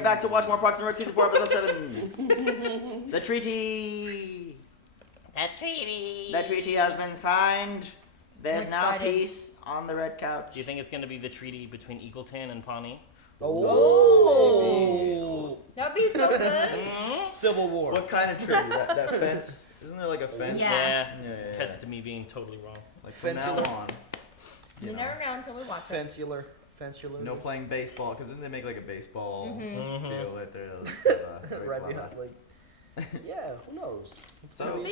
right back to watch more Parks and Rec Season 4, Episode 7. The treaty. The treaty has been signed. There's now peace on the red couch. Do you think it's going to be the treaty between Eagleton and Pawnee? Oh. That'd be so good. Civil War. What kind of treaty? That fence? Isn't there like a fence? Yeah. Cuts to me being totally wrong. Like from now on. You never know until we watch it. Fencular. No playing baseball, because then they make like a baseball field right there. Right behind, like. Yeah, who knows? So,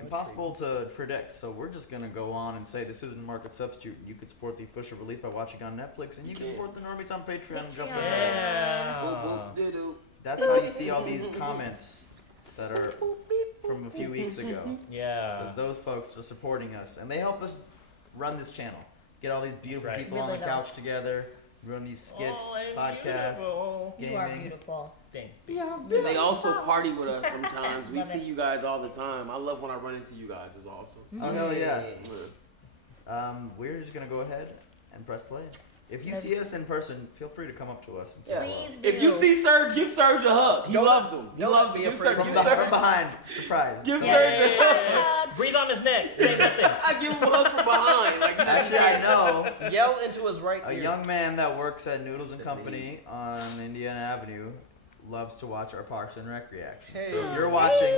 impossible to predict. So we're just gonna go on and say this isn't market substitute. You could support the official release by watching on Netflix, and you can support the Normies on Patreon. And jump in there. That's how you see all these comments that are from a few weeks ago. Yeah. Because those folks are supporting us, and they help us run this channel. Get all these beautiful people on the couch together, run these skits, podcasts, gaming. You are beautiful. Thanks. Yeah, and they also party with us sometimes. We see you guys all the time. I love when I run into you guys. It's awesome. Oh, hell yeah. We're just going to go ahead and press play. If you see us in person, feel free to come up to us and say hello. Please do. If you see Serge, give Serge a hug. He loves him. He loves him. Give Serge From behind, surprise. Give Serge a hug. Breathe on his neck. Say nothing. I give him a hug from behind. Like, actually, I know. Yell into his right ear. A young man that works at Noodles and Company on Indiana Avenue loves to watch our Parks and Rec reactions. Hey. So if you're watching,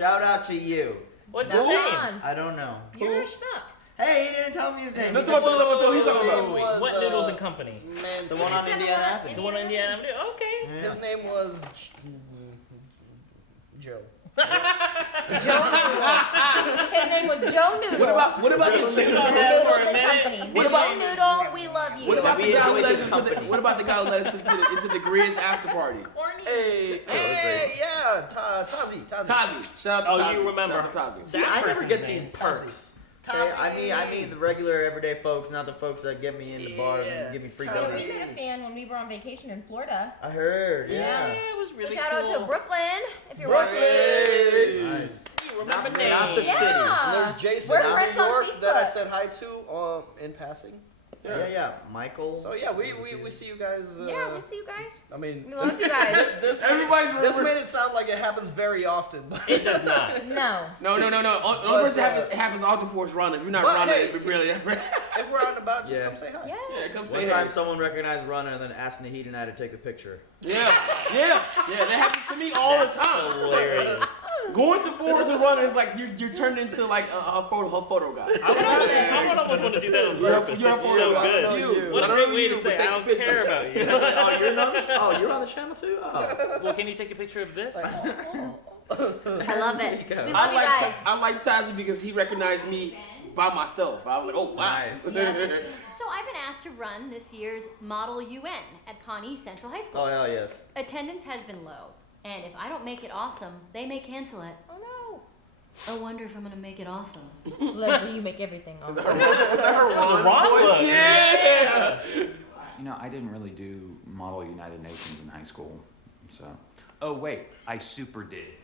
shout out to you. What's his name? I don't know. You're a schmuck. Hey, he didn't tell me his name. Who's talking about? What Noodles and Company? The one on Indiana Avenue. The one on Indiana Avenue? Okay. Yeah. His name was Joe. His name was Joe Noodle. What about the chicken? Noodles and Company. What about Joe Noodle? We love you. What about the guy who led us into the Grizz after party? Hey, yeah, Tazi. Tazi. Shout out to Tazi. You remember. Shout out to Tazi. See, I never get these perks. Okay, I mean the regular everyday folks, not the folks that get me into bars and give me free We donuts. met a fan when we were on vacation in Florida. I heard, Yeah. It was really So shout out to Brooklyn if you're Brooklyn. watching. Nice. You remember Not names. the city. And there's Jason We're in friends New on York that I Facebook. said hi to in passing. Yeah. Michael. So yeah, we see you guys. Yeah, we see you guys. I mean, We love you guys. this made it sound like it happens very often. But It does not. No. No. The only person it happens often for is Rhonda. If you're not Rhonda, hey, it'd be really. if we're out and about, just come say hi. Yes. Yeah, come say One hey. time someone recognized Runner and then asked Nahid and I to take the picture. Yeah. That happens to me all the time. Hilarious. Going to Forest and Runner is like you're turned into like a photo guy. I would almost want to do that on purpose. You're a That's photo so guy. good. You. What a I don't great know way you, to but say take I a don't picture. care about you. Oh, you're on the channel too? Oh. Well, can you take a picture of this? I love it. We love you guys. I like Tazi because he recognized me by myself. I was like, oh wow. So I've been asked to run this year's Model UN at Pawnee Central High School. Oh, hell yes. Attendance has been low, and if I don't make it awesome, they may cancel it. Oh I wonder if I'm gonna make it awesome. no. Like you make everything awesome. Is that her Ron voice? look. Yeah. You know, I didn't really do Model United Nations in high school, so. Oh wait, I super did.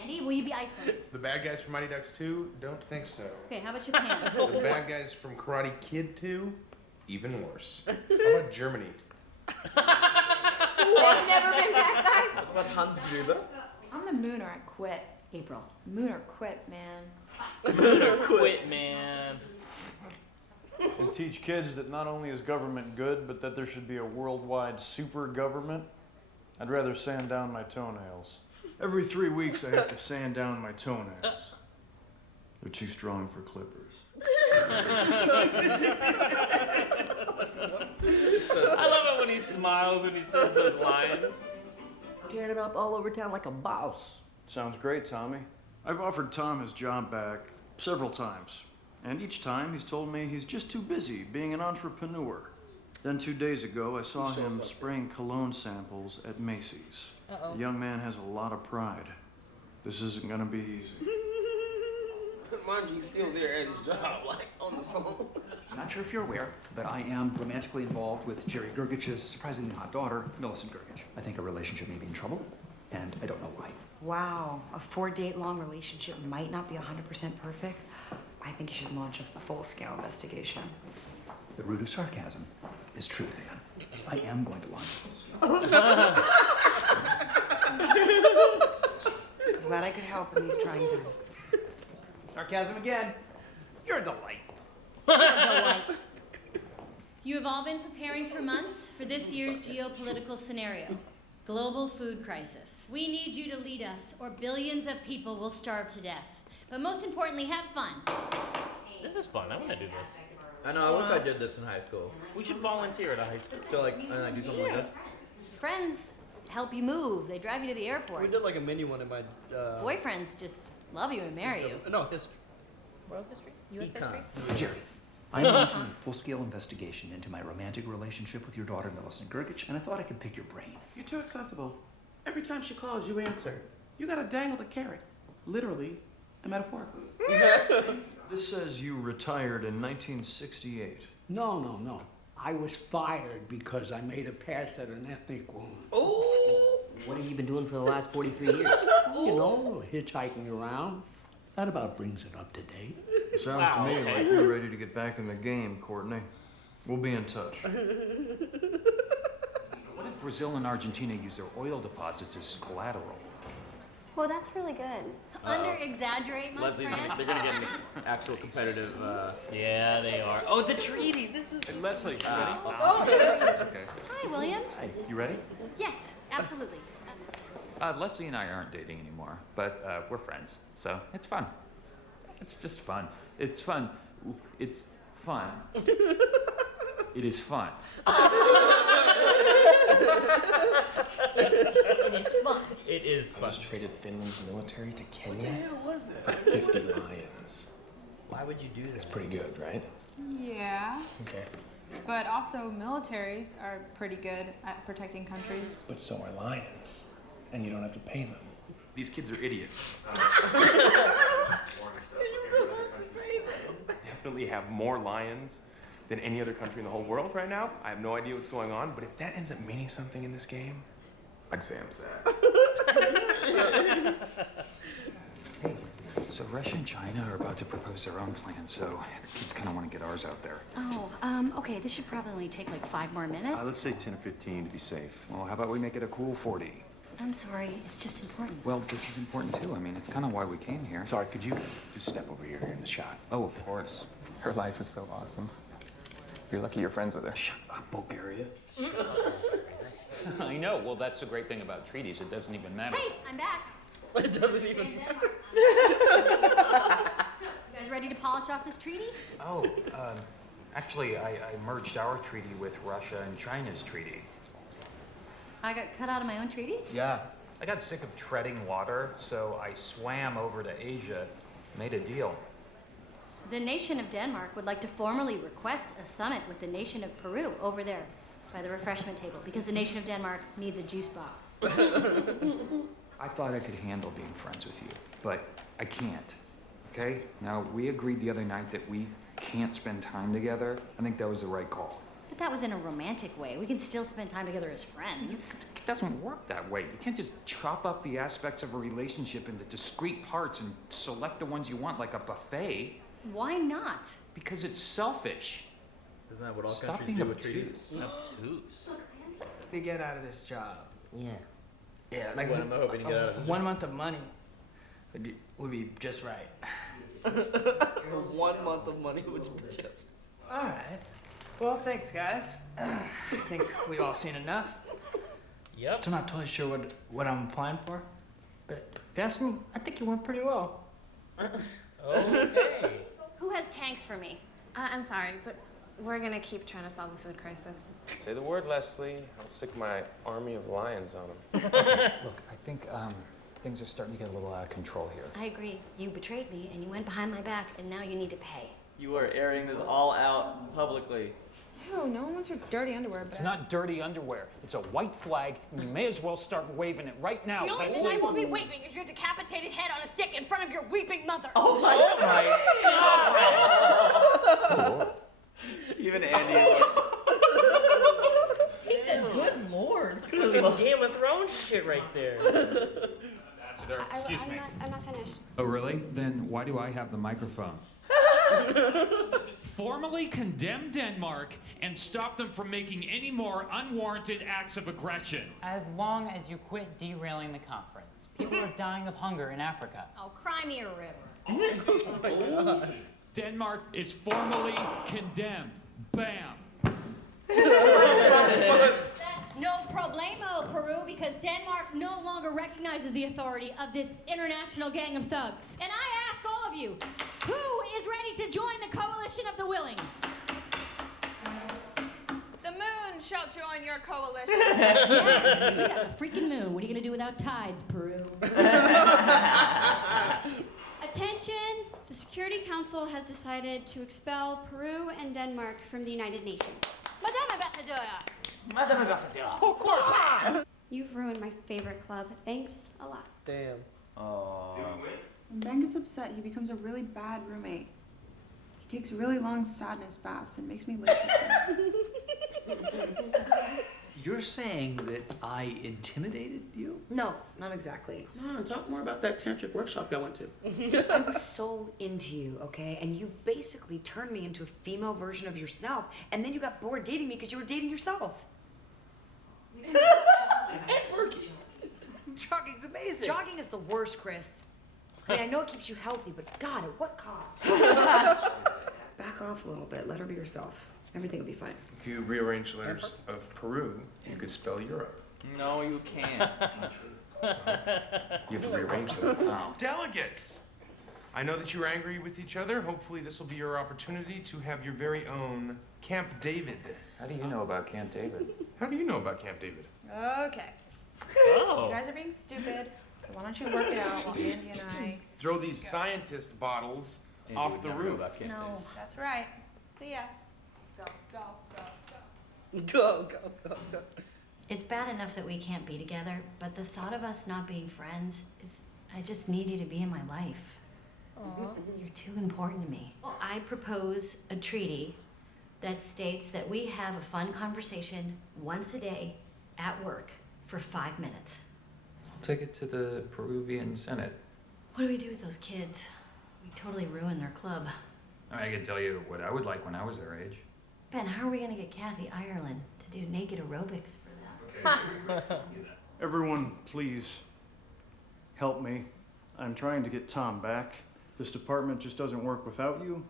Andy, will you be Iceland? The bad guys from Mighty Ducks 2? Don't think so. Okay, how about Japan? The bad guys from Karate Kid 2? Even worse. How about Germany? They've never been back, guys. What about Hans Gruber? I'm the mooner. I quit. April. Mooner quit, man. Quit, man. And teach kids that not only is government good, but that there should be a worldwide super government. I'd rather sand down my toenails. Every 3 weeks I have to sand down my toenails. They're too strong for clippers. I love it when he smiles when he says those lines. Tearing it up all over town like a boss. Sounds great, Tommy. I've offered Tom his job back several times. And each time he's told me he's just too busy being an entrepreneur. Then 2 days ago, I saw him spraying cologne samples at Macy's. The young man has a lot of pride. This isn't gonna be easy. Mind you, he's still there at his job, like on the phone. Not sure if you're aware, but I am romantically involved with Jerry Gergich's surprisingly hot daughter, Millicent Gergich. I think our relationship may be in trouble, and I don't know why. Wow, a 4-date-long relationship might not be 100% perfect. I think you should launch a full-scale investigation. The root of sarcasm is truth, Anne. I am going to launch this. Glad I could help in these trying times. Sarcasm again. You're a delight. You have all been preparing for months for this year's geopolitical scenario. Global food crisis. We need you to lead us, or billions of people will starve to death. But most importantly, have fun. This is fun. I want to do this. I know. I wish I did this in high school. We should volunteer at a high school. Feel like do something like this. Friends help you move. They drive you to the airport. We did like a mini one in my. Boyfriends just love you and marry you. No, history. World history? U.S. Econ. history? Jerry, I'm launching a full-scale investigation into my romantic relationship with your daughter, Millicent Gergich, and I thought I could pick your brain. You're too accessible. Every time she calls, you answer. You gotta dangle the carrot. Literally and metaphorically. This says you retired in 1968. No. I was fired because I made a pass at an ethnic woman. What have you been doing for the last 43 years? You know, hitchhiking around. That about brings it up to date. Sounds to me like you're ready to get back in the game, Courtney. We'll be in touch. What if Brazil and Argentina use their oil deposits as collateral? Well, that's really good. Under-exaggerate, my Leslie's friend. they're gonna get into actual competitive. Yeah, they are. Oh, the treaty. This is. And Leslie, you Hi, William. Hey, you ready? Yes, absolutely. Leslie and I aren't dating anymore, but we're friends, so it's fun. It's just fun. It's fun. It's fun. It is fun. It is fun. It is I fun. just traded Finland's military to Kenya. What the hell was it? For 50 lions. Why would you do That's that? pretty good, right? Yeah, Okay. but also militaries are pretty good at protecting countries. But so are lions. And you don't have to pay them. These kids are idiots. definitely have more lions than any other country in the whole world right now. I have no idea what's going on, but if that ends up meaning something in this game, I'd say I'm sad. So Russia and China are about to propose their own plan, so the kids kind of want to get ours out there. Oh, okay, this should probably only take like 5 more minutes. Let's say 10 or 15 to be safe. Well, how about we make it a cool 40? I'm sorry, it's just important. Well, this is important too. I mean, it's kind of why we came here. Sorry, could you just step over here in the shot? Oh, of course. Her life is so awesome. You're lucky you're friends with her. Shut up, Bulgaria. I know. Well, that's the great thing about treaties. It doesn't even matter. Hey, I'm back. It doesn't even matter. So, you guys ready to polish off this treaty? Oh, actually, I merged our treaty with Russia and China's treaty. I got cut out of my own treaty? Yeah. I got sick of treading water, so I swam over to Asia, made a deal. The nation of Denmark would like to formally request a summit with the nation of Peru over there by the refreshment table because the nation of Denmark needs a juice box. I thought I could handle being friends with you, but I can't, okay? Now, we agreed the other night that we can't spend time together. I think that was the right call. But that was in a romantic way. We can still spend time together as friends. It doesn't work that way. You can't just chop up the aspects of a relationship into discrete parts and select the ones you want like a buffet. Why not? Because it's selfish. Isn't that what all Stop countries being do with treaties? Obtuse. To get out of this job. Yeah. Yeah, Like what am I hoping to get out of this? 1 month of money would be just right. 1 month of money would be just. All right. Well, thanks, guys. I think we've all seen enough. Yep. Still not totally sure what I'm applying for, but if you ask me, I think it went pretty well. Okay. Who has tanks for me? I'm sorry, but we're gonna keep trying to solve the food crisis. Say the word, Leslie. I'll stick my army of lions on them. Look, I think things are starting to get a little out of control here. I agree. You betrayed me and you went behind my back and now you need to pay. You are airing this all out publicly. Ew, no one wants your dirty underwear, but It's not dirty underwear. It's a white flag, and you may as well start waving it right now. The only Leslie. thing I will be waving is your decapitated head on a stick in front of your weeping mother. Oh my God. Even Andy is like, He said, good lord. Fucking Game of Thrones shit right there. Ambassador, excuse me. I'm not finished. Oh, really? Then why do I have the microphone? formally condemn Denmark and stop them from making any more unwarranted acts of aggression. As long as you quit derailing the conference. People are dying of hunger in Africa. Oh, cry me a river. Denmark is formally condemned. Bam. That's no problemo, Peru, because Denmark no longer recognizes the authority of this international gang of thugs. And I ask all of you, who is ready to join the coalition of the willing? The moon shall join your coalition. Yeah, we got the freaking moon. What are you gonna do without tides, Peru? Attention! The Security Council has decided to expel Peru and Denmark from the United Nations. Madame Ambassadeur! Madame Ambassadeur. You've ruined my favorite club. Thanks a lot. Damn. Oh. When Ben gets upset, he becomes a really bad roommate. He takes really long sadness baths and makes me late for You're saying that I intimidated you? No, not exactly. Come on, talk more about that tantric workshop I went to. I was so into you, okay? And you basically turned me into a female version of yourself, and then you got bored dating me because you were dating yourself. Jogging's amazing. Jogging is the worst, Chris. I mean, I know it keeps you healthy, but God, at what cost? Back off a little bit. Let her be herself. Everything will be fine. If you rearrange the letters of Peru, you could spell Europe. No, you can't. You have to rearrange them. Delegates! I know that you're angry with each other. Hopefully this will be your opportunity to have your very own Camp David. How do you know about Camp David? How do you know about Camp David? Okay. You guys are being stupid, so why don't you work it out while Andy and I... Throw these scientist bottles off the roof. No, that's right. See ya. Go, go, go, go. Go, go, go, go. It's bad enough that we can't be together, but the thought of us not being friends is, I just need you to be in my life. You're too important to me. I propose a treaty that states that we have a fun conversation once a day at work for 5 minutes. I'll take it to the Peruvian Senate. What do we do with those kids? We totally ruined their club. I can tell you what I would like when I was their age. Ben, how are we gonna get Kathy Ireland to do naked aerobics for them? Everyone, please help me. I'm trying to get Tom back. This department just doesn't work without you.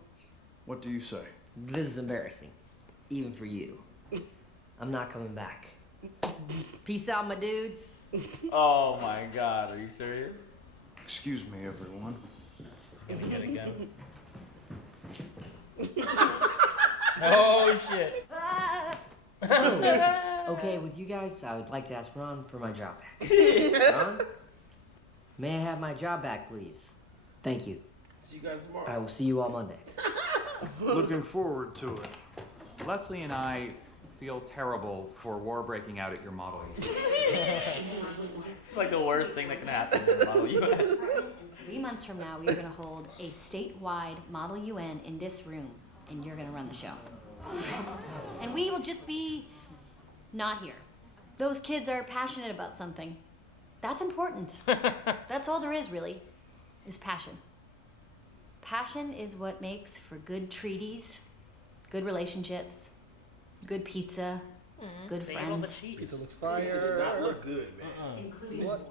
What do you say? This is embarrassing. Even for you. I'm not coming back. Peace out, my dudes. Oh my God, are you serious? Excuse me, everyone. Gonna get a gun. Oh shit. Okay, with you guys, I would like to ask Ron for my job back. Ron? May I have my job back, please? Thank you. See you guys tomorrow. I will see you all Monday. Looking forward to it. Leslie and I feel terrible for war breaking out at your Model U. It's like the worst thing that can happen in Model UN. In 3 months from now, we are gonna hold a statewide Model UN in this room, and you're gonna run the show. And we will just be not here. Those kids are passionate about something. That's important. That's all there is, really, is passion. Passion is what makes for good treaties, good relationships, good pizza, good friends. Pizza looks Pizza did not look good, man. Including What?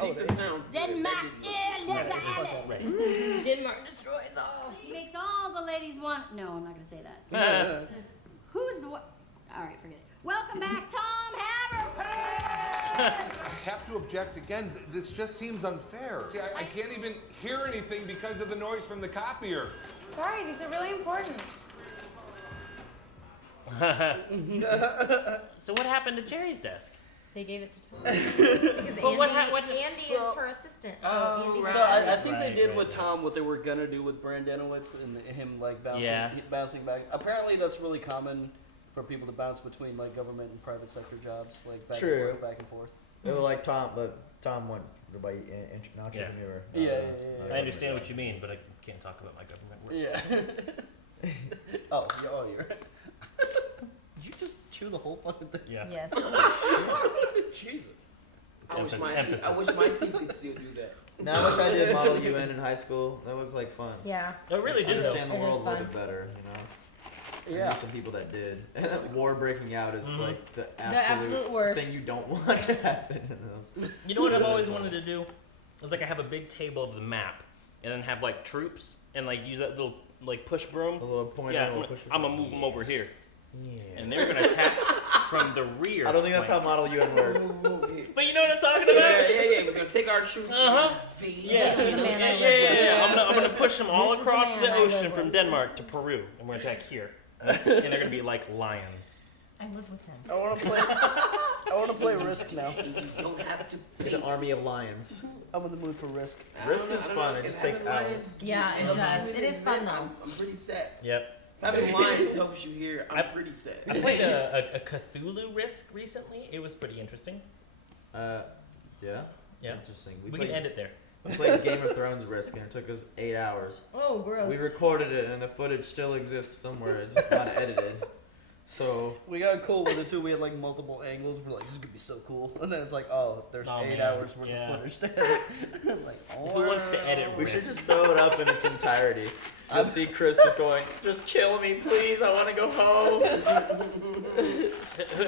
Pizza sounds good. Denmark, That Denmark destroys all. He makes all the ladies want. No, I'm not gonna say that. Who's the what? All right, forget it. Welcome back, Tom Haverford. I have to object again. This just seems unfair. See, I can't even hear anything because of the noise from the copier. Sorry, these are really important. So what happened to Jerry's desk? They gave it to Tom. Because But Andy so- is her assistant. So Andy So I think Right, they did right, with right. Tom what they were gonna do with Brandanowitz and him like bouncing, Yeah. bouncing back. Apparently, that's really common for people to bounce between like government and private sector jobs, like back True. and forth, back and forth. It was like Tom, but Tom went by entrepreneur. I understand what you mean, but I can't talk about my government work. Yeah. Oh, you're right. Did you just chew the whole fucking thing? Yeah. Yes. Jesus. I wish my teeth could still do that. Now I wish I did Model UN in high school. That looks like fun. Yeah. It really did. Understand the It is world a little fun. bit better, you know. I Yeah. knew some people that did. And that war breaking out is like the absolute absolute worst. thing you don't want to happen in this. You know what I've always wanted to do? It's like I have a big table of the map, and then have like troops, and like use that little like push broom. A little pointer, Yeah, little pusher. I'm gonna move them over here, Yeah. and they're gonna attack from the rear. I don't think that's how Model UN works. But you know what I'm talking about? Yeah. We're gonna take our troops. Yeah. This is the man I live with. I'm gonna push them all This is the across man the I live ocean from with. Denmark to Peru, and we're gonna attack here, and they're gonna be like lions. I live with him. I want to play. I want to play Risk now. You don't have to. The army of lions. I'm in the mood for Risk. Risk is fun. It just takes hours. Yeah, it does. It is fun though. I'm pretty set. Yep. Having lions helps you here. I'm pretty set. I played a Cthulhu Risk recently. It was pretty interesting. Yeah. Yeah. Interesting. We can end it there. We played Game of Thrones Risk, and it took us 8 hours. Oh, gross. We recorded it, and the footage still exists somewhere. It's just not edited. So We got cool with it too. We had like multiple angles. We're like, this is gonna be so cool. And then it's like, oh, there's 8 man. hours worth Yeah. of footage to edit. Like, Who wants to edit we should Risk? just throw it up in its entirety. You'll see Chris just going, just kill me, please. I want to go home.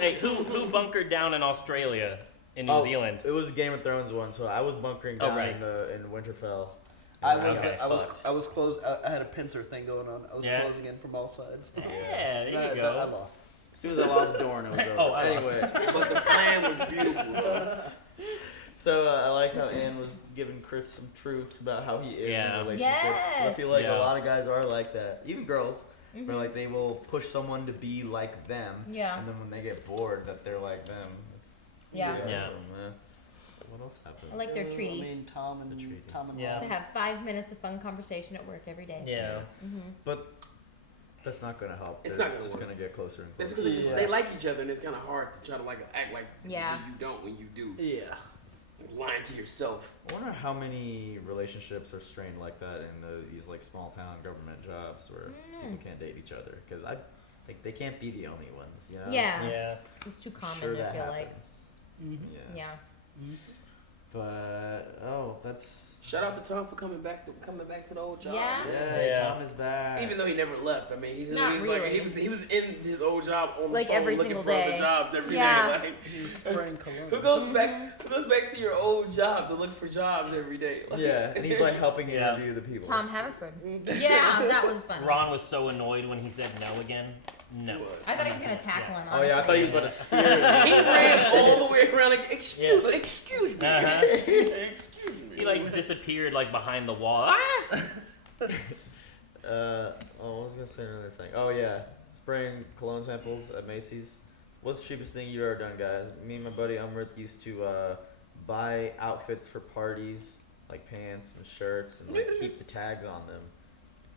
Hey, who bunkered down in Australia, in New Zealand? It was a Game of Thrones one, so I was bunkering down right. in Winterfell. I And was, Okay, I was close. I had a pincer thing going on. I was Yeah. closing in from all sides. Yeah, there you go. I lost. As soon as I lost Dorn, it was over. Oh, I anyway. lost. But the plan was beautiful. So I like how Ann was giving Chris some truths about how he is Yeah. in relationships. I Yes. feel like Yeah. a lot of guys are like that. Even girls. Mhm. Where like they will push someone to be like them. Yeah. And then when they get bored that they're like them. It's Yeah. Yeah. What else happened? I like their treaty. I mean, Tom and Yeah. To have 5 minutes of fun conversation at work every day. Yeah. Mm-hmm. But that's not gonna help. It's They're not gonna just work. gonna get closer and That's closer. because they like each other, and it's kind of hard to try to like act like Yeah. you don't when you do. Yeah. Lying to yourself. I wonder how many relationships are strained like that in these like small town government jobs where people can't date each other because I think they can't be the only ones, you know? Yeah. Yeah. It's too common, Sure I that feel happens. Yeah. like. Yeah. But that's Shout out to Tom for coming back to the old job. Yeah. yeah, Tom is back. Even though he never left, I mean, Not he was like really. he was in his old job on Like the phone every looking single for day. other jobs every day. Yeah. Like, He was spraying cologne. who goes back to your old job to look for jobs every day? Like, Yeah, and he's like helping Yeah. interview the people. Tom Haverford. Yeah, that was funny. Ron was so annoyed when he said no again. No. I thought he was gonna tackle him. Oh yeah, I thought he was about to spear him. He ran all the way around like, excuse me. Uh-huh. Excuse me. He like disappeared like behind the wall. Ah! Oh, I was gonna say another thing. Oh yeah, spraying cologne samples at Macy's. What's the cheapest thing you've ever done, guys? Me and my buddy Umrith used to buy outfits for parties, like pants and shirts, and like keep the tags on them,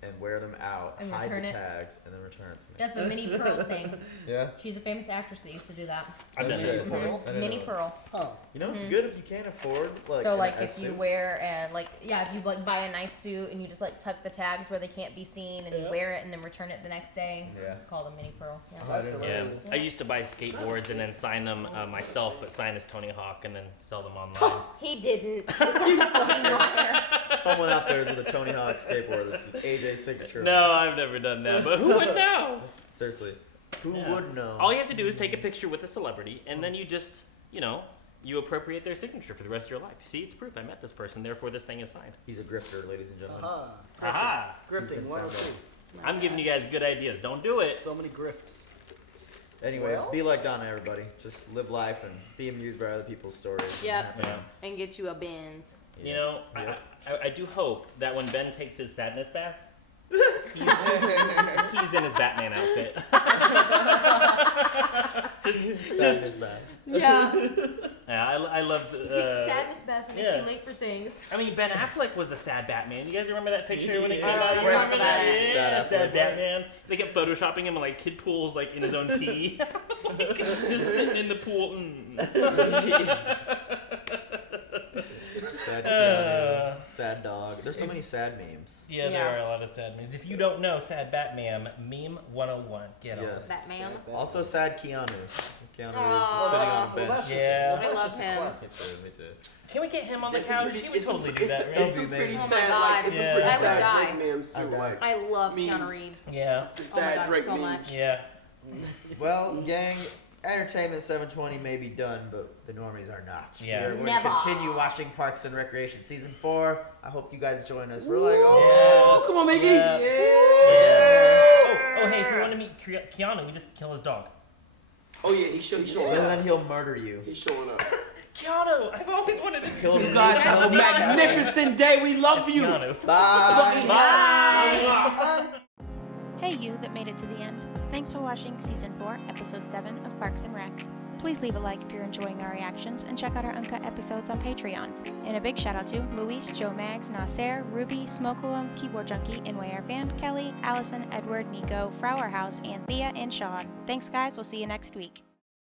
and wear them out, And hide return the it. tags, and then return it. That's a Minnie Pearl thing. Yeah. She's a famous actress that used to do that. I've done shit. that. I didn't Minnie know. Pearl. Oh. You know, it's Mhm. good if you can't afford like. So an- like a if you suit. wear if you like buy a nice suit and you just like tuck the tags where they can't be seen and you Yeah. wear it and then return it the next day. Yeah. It's called a Minnie Pearl. Yeah. Oh, I didn't know Yeah, that. I used to buy skateboards and then sign them myself, but sign as Tony Hawk and then sell them online. He didn't. He's such a fucking liar. Someone out there is with a Tony Hawk skateboard that's AJ's signature. No, I've never done that, but who would know? Seriously, who Yeah. would know? All you have to do is take a picture with a celebrity, and then you just, you appropriate their signature for the rest of your life. See, it's proof I met this person, therefore this thing is signed. He's a grifter, ladies and gentlemen. Aha. Aha! Grifting 102. I'm giving you guys good ideas. Don't do it. So many grifts. Anyway, Well? be like Donna, everybody. Just live life and be amused by other people's stories. Yep. Yeah. And get you a Benz. You know, Yep. I do hope that when Ben takes his sadness bath, he's in his Batman outfit. just bad. Yeah. Yeah, I loved. He takes sadness baths and makes yeah. me late for things. I mean, Ben Affleck was a sad Batman. You guys remember that picture when it came Yeah. out? Let's Remember talk about that? it. Yeah, Sad sad Affleck Batman. They kept photoshopping him in like kid pools, like in his own pee, just sitting in the pool. Sad Keanu, sad dog. There's so many sad memes. Yeah, there are a lot of sad memes. If you don't know Sad Batman, meme 101. Get on Yes. it. Batman. Also sad Keanu. Keanu Reeves is sitting on a bench. Yeah. I love him. Me too. Can we get him on the It's a couch? pretty- He would it's a totally pre- do it's a- that, right? it's some pretty Oh my sad, God. like, it's some Yeah. pretty I would sad die. Drake memes too. Like, I love memes. Keanu Reeves. Yeah. Oh my Sad God, Drake so memes. much. Yeah. Well, gang, Entertainment 720 may be done, but the Normies are not. Yeah. We're going Never. to continue watching Parks and Recreation Season 4. I hope you guys join us. We're like, oh, come on, Mickey. Yeah. Yeah. Oh, hey, if you want to meet Keanu, we just kill his dog. Oh yeah, he's showing And up. then he'll murder you. He's showing up. Keanu, I've always wanted to Kill You guys have a magnificent day. We love you. Keanu. Bye. Bye. Hey you that made it to the end. Thanks for watching Season 4, Episode 7 of Parks and Rec. Please leave a like if you're enjoying our reactions and check out our uncut episodes on Patreon. And a big shout out to Luis, Joe Mags, Nasser, Ruby, Smokeum, Keyboard Junkie, NYR Band, Kelly, Allison, Edward, Nico, Frauer House, Anthea, and Sean. Thanks guys, we'll see you next week.